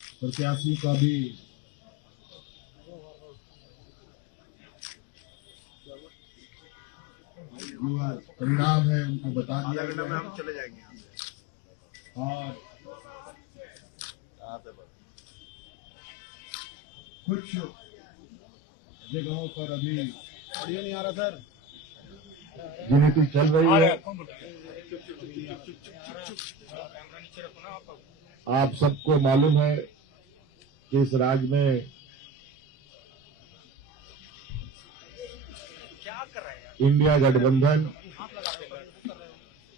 प्रत्याशी का भी परिणाम है उनको बता दिया गया है। हम चले जाएंगे और कुछ जगहों पर अभी ऑडियो नहीं आ रहा सर, गिनती चल रही है। आप सबको मालूम है कि इस राज्य में इंडिया गठबंधन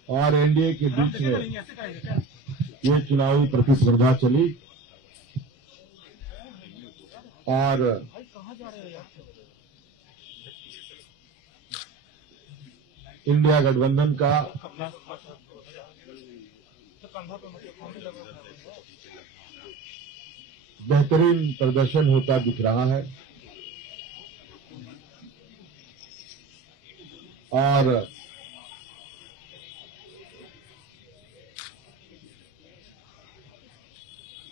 और एनडीए के बीच में ये चुनावी प्रतिस्पर्धा चली और इंडिया गठबंधन का बेहतरीन प्रदर्शन होता दिख रहा है और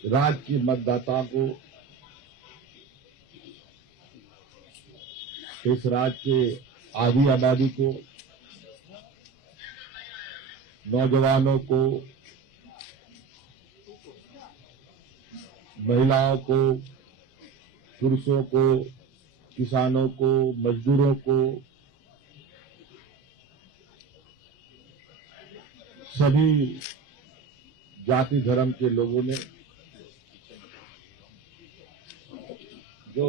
राज्य के मतदाताओं को, इस राज्य के आधी आबादी को, नौजवानों को, महिलाओं को, पुरुषों को, किसानों को, मजदूरों को, सभी जाति धर्म के लोगों ने जो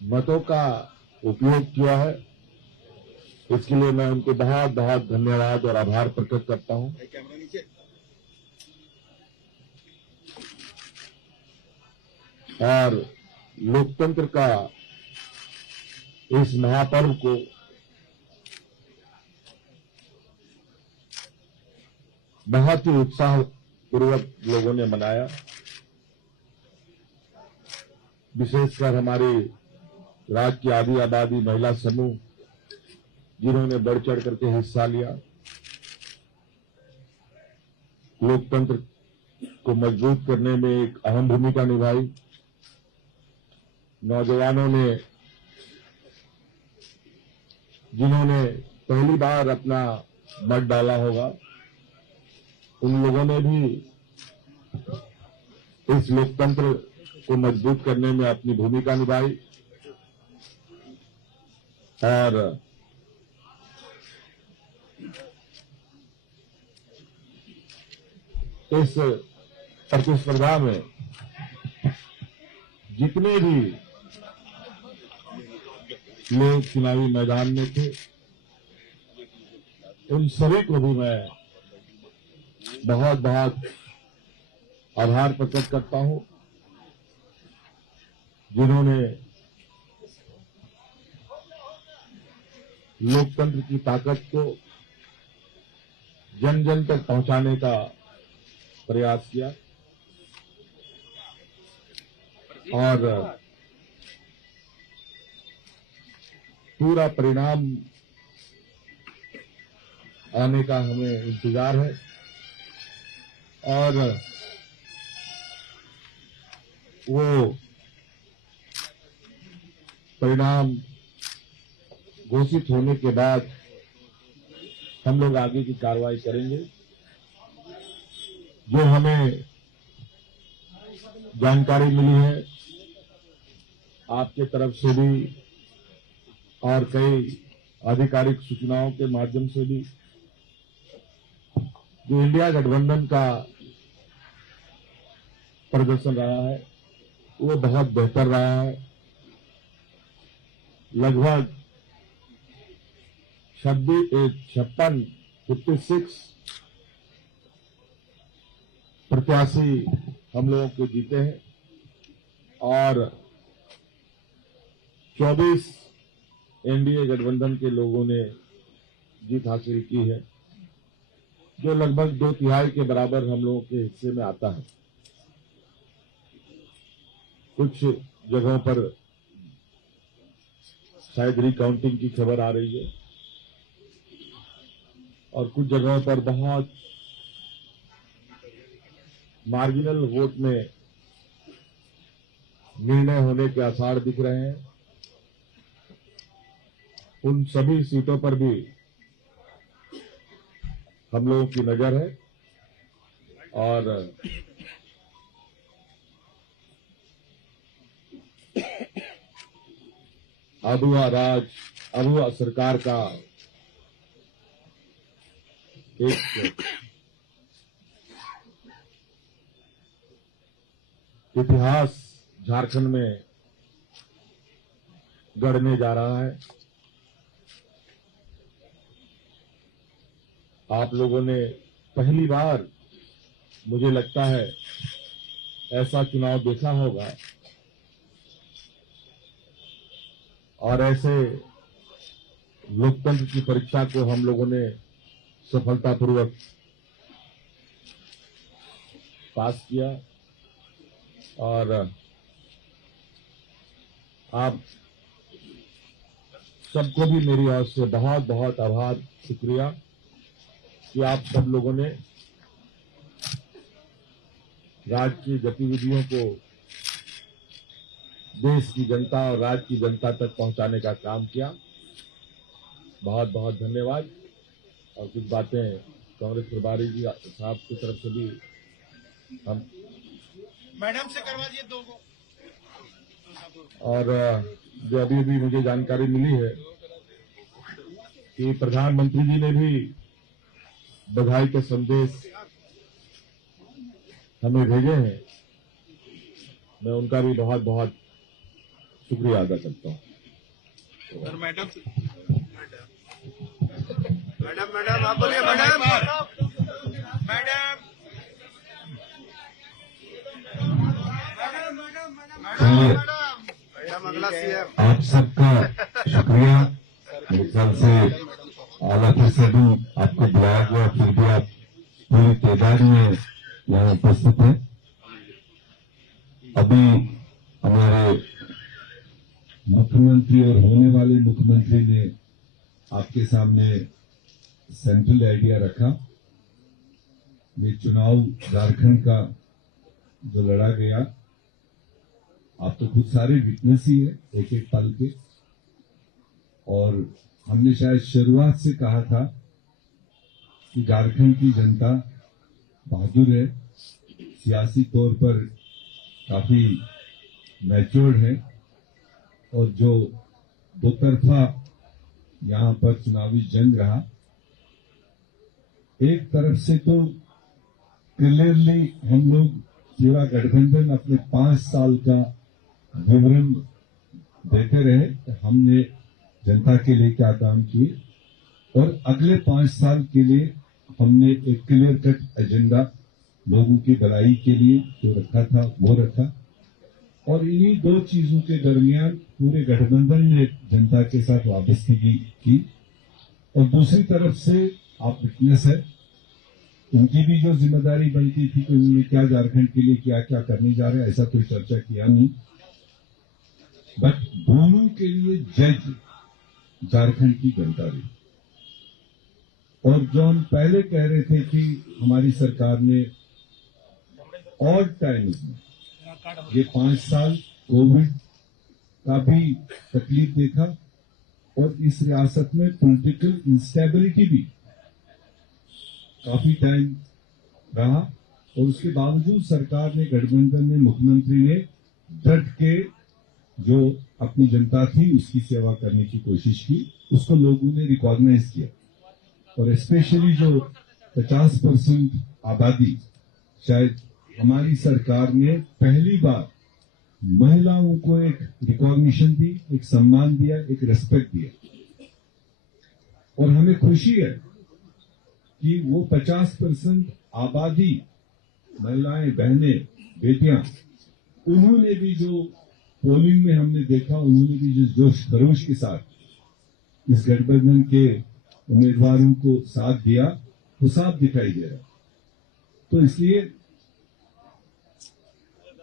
मतों का उपयोग किया है, इसके लिए मैं उनको बहुत बहुत धन्यवाद और आभार प्रकट करता हूं। और लोकतंत्र का इस महापर्व को बहुत ही उत्साहपूर्वक लोगों ने मनाया। विशेषकर हमारे राज्य की आधी आबादी महिला समूह जिन्होंने बढ़ चढ़ करके हिस्सा लिया, लोकतंत्र को मजबूत करने में एक अहम भूमिका निभाई। नौजवानों ने, जिन्होंने पहली बार अपना मत डाला होगा, उन लोगों ने भी इस लोकतंत्र को मजबूत करने में अपनी भूमिका निभाई और इस प्रतिस्पर्धा में जितने भी लोग चुनावी मैदान में थे, उन सभी को भी मैं बहुत बहुत आभार प्रकट करता हूं, जिन्होंने लोकतंत्र की ताकत को जन जन तक पहुंचाने का प्रयास किया और पूरा परिणाम आने का हमें इंतजार है और वो परिणाम घोषित होने के बाद हम लोग आगे की कार्रवाई करेंगे। जो हमें जानकारी मिली है आपके तरफ से भी और कई आधिकारिक सूचनाओं के माध्यम से भी, जो इंडिया गठबंधन का प्रदर्शन रहा है वो बहुत बेहतर रहा है। लगभग 56 प्रत्याशी हम लोगों के जीते हैं और 24 एनडीए गठबंधन के लोगों ने जीत हासिल की है, जो लगभग 2/3 के बराबर हम लोगों के हिस्से में आता है। कुछ जगहों पर शायद रिकाउंटिंग की खबर आ रही है और कुछ जगहों पर बहुत मार्जिनल वोट में निर्णय होने के आसार दिख रहे हैं। उन सभी सीटों पर भी हम लोगों की नजर है और अबुआ सरकार का एक इतिहास झारखंड में गढ़ने जा रहा है। आप लोगों ने पहली बार मुझे लगता है ऐसा चुनाव देखा होगा और ऐसे लोकतंत्र की परीक्षा को हम लोगों ने सफलतापूर्वक पास किया और आप सबको भी मेरी ओर से बहुत बहुत आभार, शुक्रिया कि आप सब लोगों ने राज्य की गतिविधियों को देश की जनता और राज्य की जनता तक पहुंचाने का काम किया। बहुत बहुत धन्यवाद। और कुछ बातें कांग्रेस प्रभारी जी साहब की तरफ से भी हम मैडम से करवा दिए दो को। और जो अभी अभी मुझे जानकारी मिली है कि प्रधानमंत्री जी ने भी बधाई के संदेश हमें भेजे हैं। मैं उनका भी बहुत बहुत शुक्रिया अदा करता हूँ। सर मैडम आप बोलिए मैडम। अगला सीएम आप सबका शुक्रिया। मेरे ख्याल से आला से भी आपको बुलाया गया, फिर भी आप पूरी तादाद में यहाँ उपस्थित हैं। अभी हमारे मुख्यमंत्री और होने वाले मुख्यमंत्री ने आपके सामने सेंट्रल आइडिया रखा। ये चुनाव झारखंड का जो लड़ा गया, आप तो खुद सारे विटनेस ही है एक एक पल के। और हमने शायद शुरुआत से कहा था कि झारखंड की जनता बहादुर है, सियासी तौर पर काफी मैच्योर्ड है और जो दो तरफा यहाँ पर चुनावी जंग रहा, एक तरफ से तो क्लियरली हम लोग पूरा गठबंधन अपने 5 साल का विवरण देते रहे, हमने जनता के लिए क्या काम किए और अगले 5 साल के लिए हमने एक क्लियर कट एजेंडा लोगों की भलाई के लिए जो रखा था वो रखा। और इन्हीं दो चीजों के दरमियान पूरे गठबंधन ने जनता के साथ वाबस्तगी की। और दूसरी तरफ से आप विटनेस है, उनकी भी जो जिम्मेदारी बनती थी कि उन्होंने क्या झारखंड के लिए क्या क्या करने जा रहे हैं, ऐसा कोई चर्चा किया नहीं। बट दोनों के लिए जज झारखंड की जनता रही। और जो हम पहले कह रहे थे कि हमारी सरकार ने ऑड टाइम्स में ये 5 साल कोविड का भी तकलीफ देखा और इस रियासत में पॉलिटिकल इंस्टेबिलिटी भी काफी टाइम रहा और उसके बावजूद सरकार ने, गठबंधन ने, मुख्यमंत्री ने डट के जो अपनी जनता थी उसकी सेवा करने की कोशिश की, उसको लोगों ने रिकॉग्नाइज किया। और स्पेशली जो 50% आबादी, शायद हमारी सरकार ने पहली बार महिलाओं को एक रिकॉग्निशन दी, एक सम्मान दिया, एक रेस्पेक्ट दिया। और हमें खुशी है कि वो 50% आबादी, महिलाएं, बहनें, बेटियां, उन्होंने भी जो पोलिंग में हमने देखा, उन्होंने भी जिस जोश खरोश के साथ इस गठबंधन के उम्मीदवारों को साथ दिया, वो साफ दिखाई दे रहा। तो इसलिए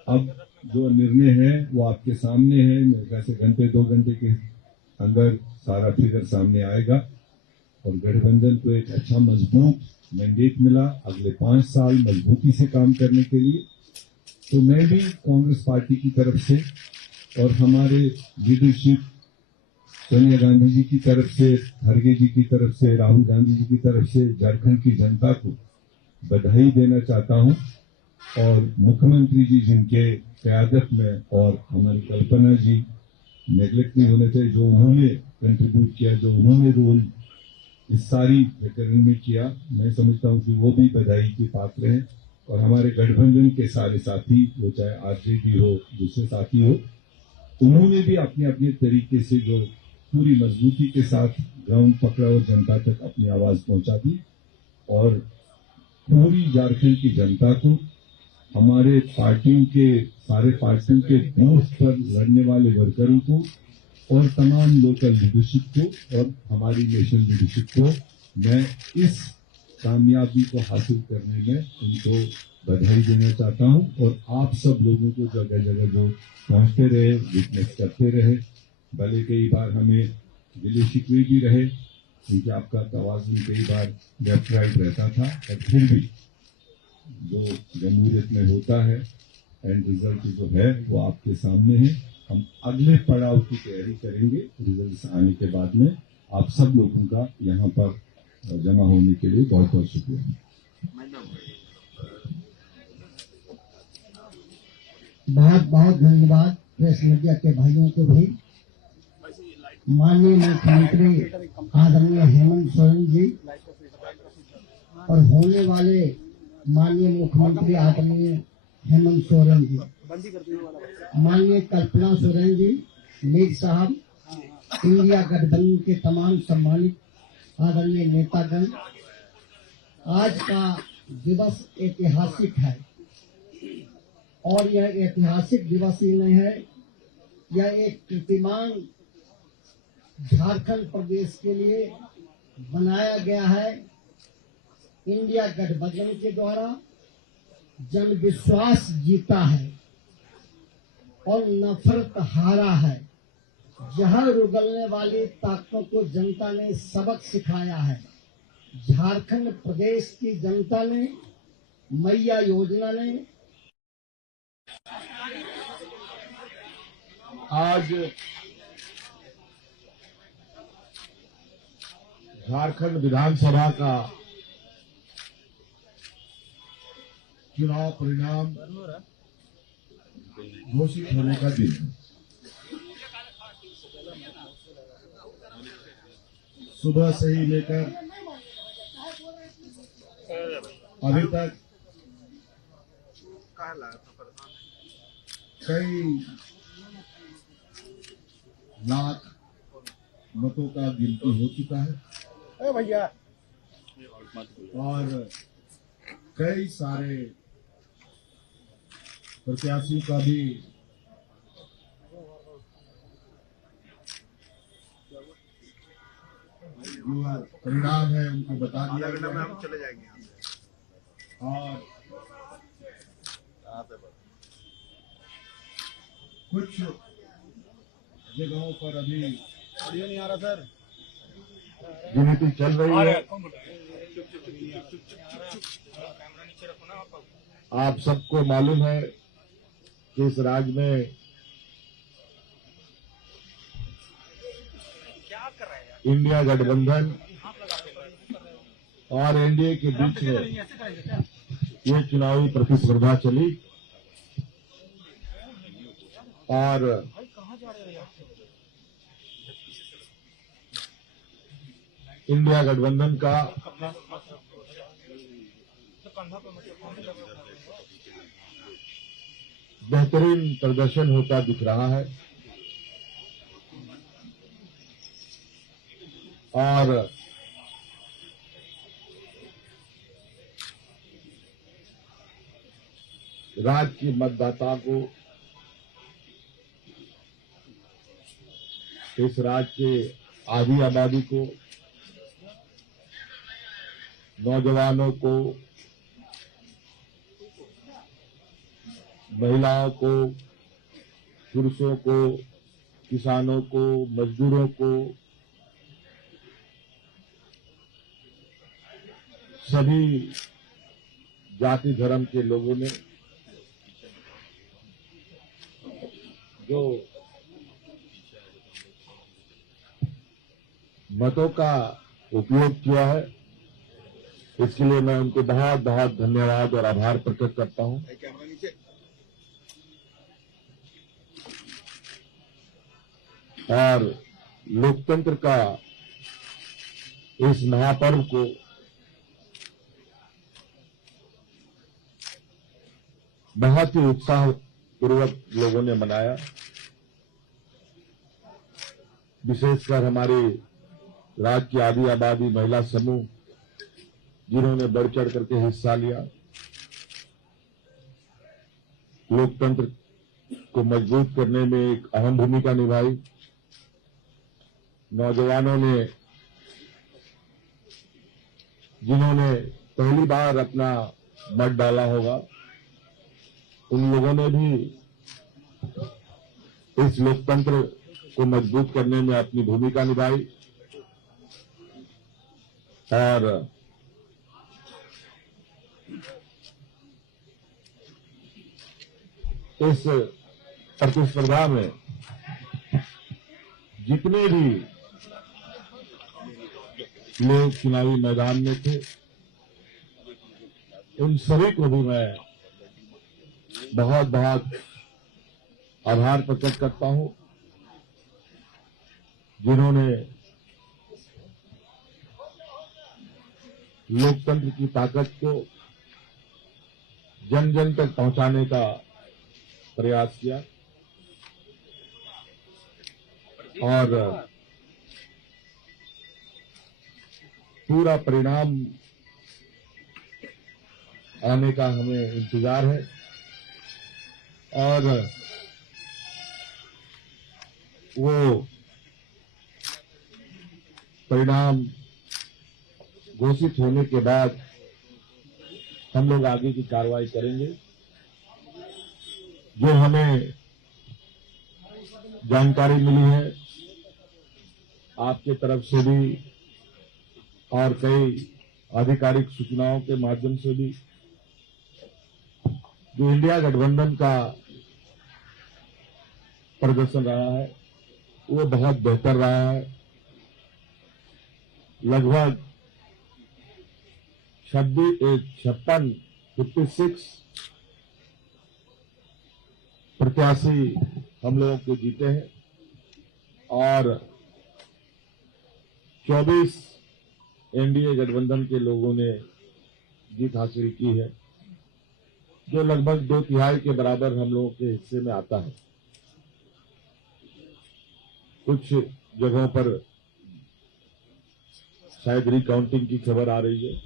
अब जो निर्णय है वो आपके सामने है। मेरे ख्याल से घंटे 2 घंटे के अंदर सारा फिगर सामने आएगा। और गठबंधन को एक अच्छा मजबूत मैंडेट मिला अगले 5 साल मजबूती से काम करने के लिए। तो मैं भी कांग्रेस पार्टी की तरफ से और हमारे लीडरशिप सोनिया गांधी जी की तरफ से, खड़गे जी की तरफ से, राहुल गांधी जी की तरफ से झारखंड की जनता को बधाई देना चाहता हूं। और मुख्यमंत्री जी जिनके क़यादत में और हमारी कल्पना जी नेग्लेक्ट नहीं होने चाहिए, जो उन्होंने कंट्रीब्यूट किया, जो उन्होंने रोल इस सारी प्रकरण में किया, मैं समझता हूं कि वो भी बधाई के पात्र हैं। और हमारे गठबंधन के सारे साथी, वो चाहे आरजेडी हो, दूसरे साथी हो, उन्होंने भी अपने अपने तरीके से जो पूरी मजबूती के साथ ग्राउंड पकड़ा और जनता तक अपनी आवाज पहुंचा दी। और पूरी झारखंड की जनता को, हमारे पार्टियों के, सारे पार्टियों के बूथ पर लड़ने वाले वर्करों को और तमाम लोकल लीडरशिप को और हमारी नेशनल लीडरशिप को मैं इस कामयाबी को हासिल करने में उनको बधाई देना चाहता हूं। और आप सब लोगों को जगह जगह जो पहुंचते रहे, विटनेस करते रहे, भले कई बार हमें गिले शिकवे भी रहे क्योंकि आपका तवाज़ुन कई बार लेफ्ट राइट रहता था, पर फिर भी जो जमहूरियत में होता है एंड रिजल्ट जो है वो आपके सामने है। हम अगले पड़ाव की तैयारी करेंगे रिजल्ट आने के बाद में। आप सब लोगों का यहाँ पर जमा होने के लिए बहुत बहुत शुक्रिया। बहुत बहुत धन्यवाद प्रेस मीडिया के भाइयों को भी। माननीय मुख्यमंत्री आदरणीय हेमंत सोरेन जी और होने वाले माननीय मुख्यमंत्री आदरणीय हेमंत सोरेन जी, माननीय कल्पना सोरेन जी, मीर साहब, इंडिया गठबंधन के तमाम सम्मानित आदरणीय नेतागण, आज का दिवस ऐतिहासिक है। और यह ऐतिहासिक दिवस ही नहीं है, यह एक कीर्तिमान झारखंड प्रदेश के लिए बनाया गया है। इंडिया गठबंधन के द्वारा जन विश्वास जीता है और नफरत हारा है। जहर उगलने वाली ताकतों को जनता ने सबक सिखाया है। झारखंड प्रदेश की जनता ने, मैया योजना ने आज झारखंड विधानसभा का चुनाव परिणाम घोषित होने का दिन है। सुबह से ही लेकर अभी तक कई लाख मतों का गिनती हो चुका है और कई सारे प्रत्याशियों का भी जो परिणाम है उनको बता दिया गया है। हम चले जाएंगे यहाँ से। और कुछ जगहों पर अभी ऑडियो नहीं आ रहा सर। गिनती चल रही है। आप सबको मालूम है कि इस राज्य में इंडिया गठबंधन और एनडीए के बीच में ये चुनावी प्रतिस्पर्धा चली और इंडिया गठबंधन का बेहतरीन प्रदर्शन होता दिख रहा है और राज्य की मतदाता को, इस राज्य के आधी आबादी को, नौजवानों को, महिलाओं को, पुरुषों को, किसानों को, मजदूरों को सभी जाति धर्म के लोगों ने जो मतों का उपयोग किया है, इसके लिए मैं उनको बहुत बहुत धन्यवाद और आभार प्रकट करता हूं। और लोकतंत्र का इस महापर्व को बहुत ही उत्साहपूर्वक लोगों ने मनाया। विशेषकर हमारे राज्य की आधी आबादी महिला समूह, जिन्होंने बढ़ चढ़ करके हिस्सा लिया, लोकतंत्र को मजबूत करने में एक अहम भूमिका निभाई। नौजवानों ने, जिन्होंने पहली बार अपना मत डाला होगा, उन लोगों ने भी इस लोकतंत्र को मजबूत करने में अपनी भूमिका निभाई। और इस प्रतिस्पर्धा में जितने भी लोग चुनावी मैदान में थे, उन सभी को भी मैं बहुत बहुत आभार प्रकट करता हूं, जिन्होंने लोकतंत्र की ताकत को जन जन तक पहुंचाने का प्रयास किया। और पूरा परिणाम आने का हमें इंतजार है। और वो परिणाम घोषित होने के बाद हम लोग आगे की कार्रवाई करेंगे। जो हमें जानकारी मिली है आपके तरफ से भी और कई आधिकारिक सूचनाओं के माध्यम से भी, जो इंडिया गठबंधन का प्रदर्शन रहा है वो बहुत बेहतर रहा है। लगभग 56 प्रत्याशी हम लोगों को जीते हैं और 24 एनडीए गठबंधन के लोगों ने जीत हासिल की है, जो लगभग 2/3 के बराबर हम लोगों के हिस्से में आता है। कुछ जगहों पर शायद रिकाउंटिंग की खबर आ रही है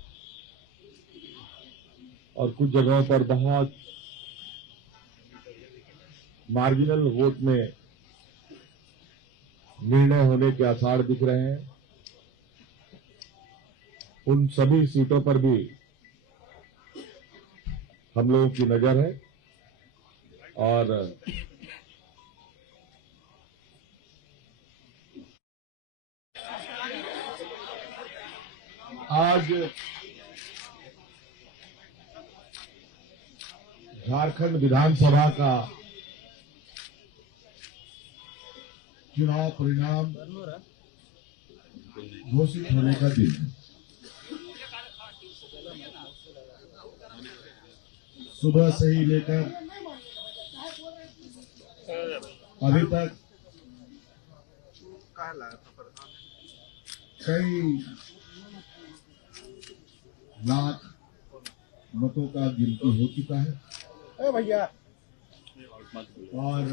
और कुछ जगहों पर बहुत मार्जिनल वोट में निर्णय होने के आसार दिख रहे हैं। उन सभी सीटों पर भी हम लोगों की नजर है और आज झारखंड विधानसभा का चुनाव परिणाम घोषित होने का दिन है। सुबह से ही लेकर अभी तक कई लाख मतों का गिनती हो चुका है भैया और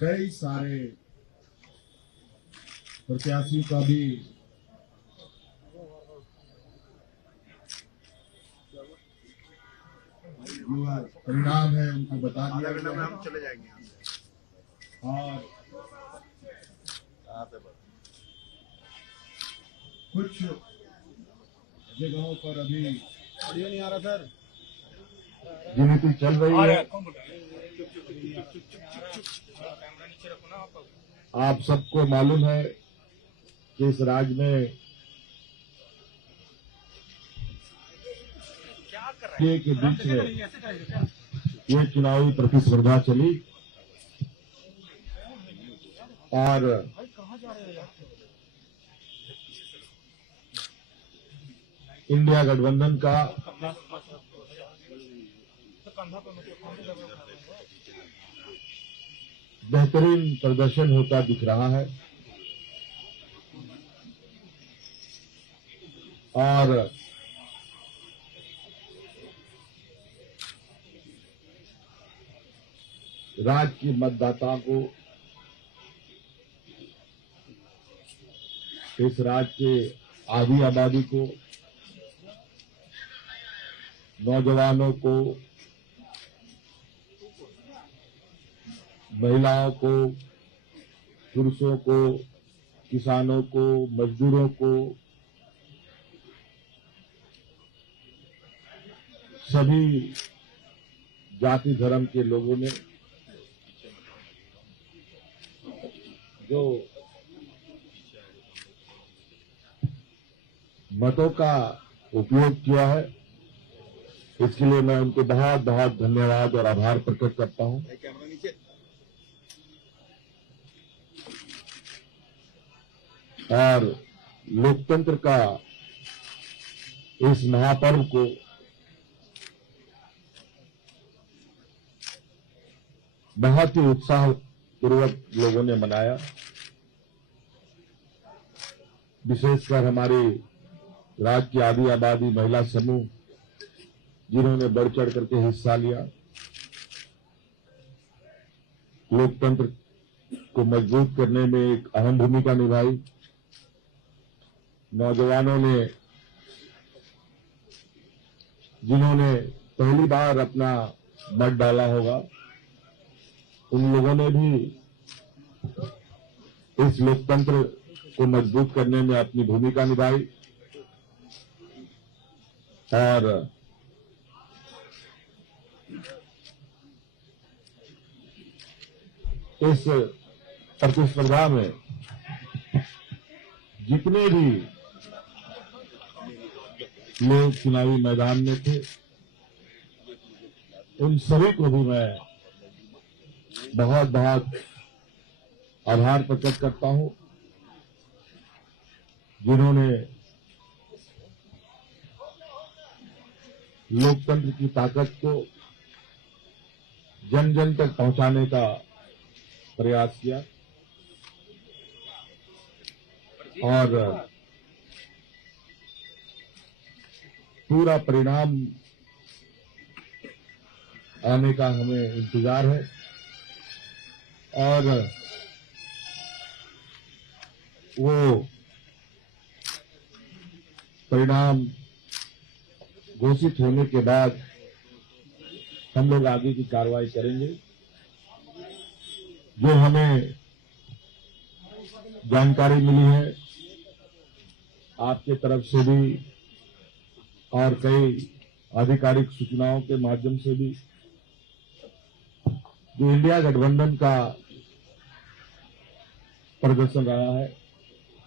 कई सारे प्रत्याशियों का भी जो परिणाम है उनको बता दिया गया है। हम चले जाएंगे और कुछ जगहों पर अभी ऑडियो नहीं आ रहा सर। गिनती चल रही है। आप सबको मालूम है कि इस राज्य में के बीच में ये चुनावी प्रतिस्पर्धा चली और इंडिया गठबंधन का बेहतरीन प्रदर्शन होता दिख रहा है और राज्य के मतदाताओं को इस राज्य के आधी आबादी को नौजवानों को महिलाओं को पुरुषों को किसानों को मजदूरों को सभी जाति धर्म के लोगों ने जो मतों का उपयोग किया है इसके लिए मैं उनको बहुत बहुत धन्यवाद और आभार प्रकट करता हूं। और लोकतंत्र का इस महापर्व को बहुत ही उत्साहपूर्वक लोगों ने मनाया। विशेषकर हमारी राज्य की आधी आबादी महिला समूह जिन्होंने बढ़ चढ़ करके हिस्सा लिया, लोकतंत्र को मजबूत करने में एक अहम भूमिका निभाई। नौजवानों ने जिन्होंने पहली बार अपना मत डाला होगा उन लोगों ने भी इस लोकतंत्र को मजबूत करने में अपनी भूमिका निभाई और इस प्रतिस्पर्धा में जितने भी लोग चुनावी मैदान में थे उन सभी को भी मैं बहुत बहुत आभार प्रकट करता हूं जिन्होंने लोकतंत्र की ताकत को जन जन तक पहुंचाने का प्रयास किया और पूरा परिणाम आने का हमें इंतजार है और वो परिणाम घोषित होने के बाद हम लोग आगे की कार्रवाई करेंगे। जो हमें जानकारी मिली है आपके तरफ से भी और कई आधिकारिक सूचनाओं के माध्यम से भी, जो इंडिया गठबंधन का प्रदर्शन रहा है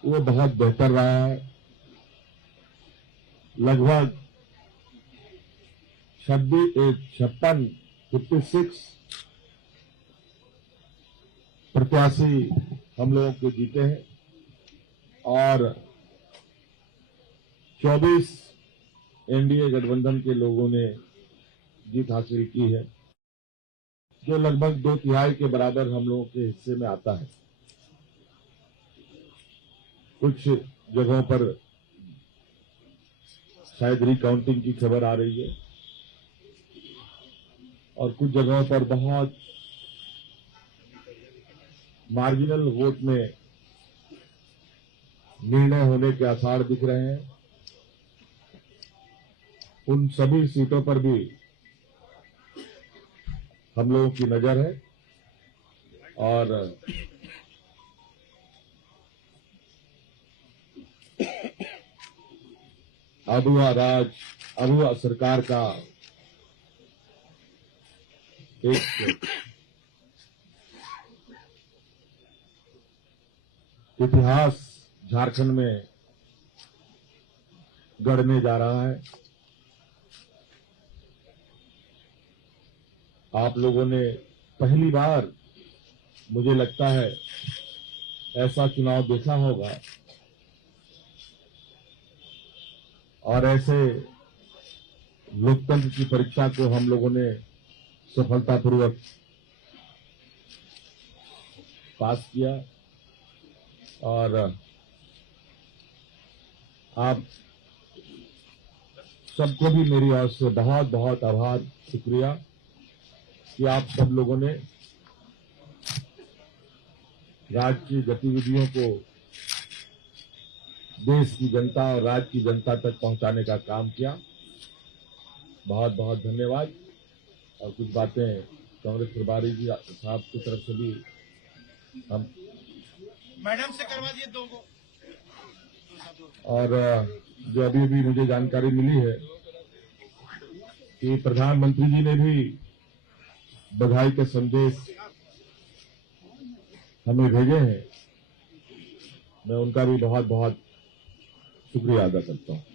वो बहुत बेहतर रहा है। लगभग 56 प्रत्याशी हम लोगों के जीते हैं और 24 एनडीए गठबंधन के लोगों ने जीत हासिल की है, जो लगभग 2/3 के बराबर हम लोगों के हिस्से में आता है। कुछ जगहों पर शायद रिकाउंटिंग की खबर आ रही है और कुछ जगहों पर बहुत मार्जिनल वोट में निर्णय होने के आसार दिख रहे हैं। उन सभी सीटों पर भी हम लोगों की नजर है और अबुआ सरकार का एक इतिहास झारखंड में गढ़ने जा रहा है आप लोगों ने पहली बार मुझे लगता है ऐसा चुनाव देखा होगा और ऐसे लोकतंत्र की परीक्षा को हम लोगों ने सफलतापूर्वक पास किया। और आप सबको भी मेरी ओर से बहुत बहुत आभार, शुक्रिया कि आप सब लोगों ने राज्य की गतिविधियों को देश की जनता और राज्य की जनता तक पहुंचाने का काम किया। बहुत बहुत धन्यवाद। और कुछ बातें कांग्रेस प्रभारी जी साहब की तरफ से भी हम मैडम से करवा दिए दो को। और जो अभी अभी मुझे जानकारी मिली है कि प्रधानमंत्री जी ने भी बधाई के संदेश हमें भेजे हैं। मैं उनका भी बहुत बहुत शुक्रिया अदा करता हूं।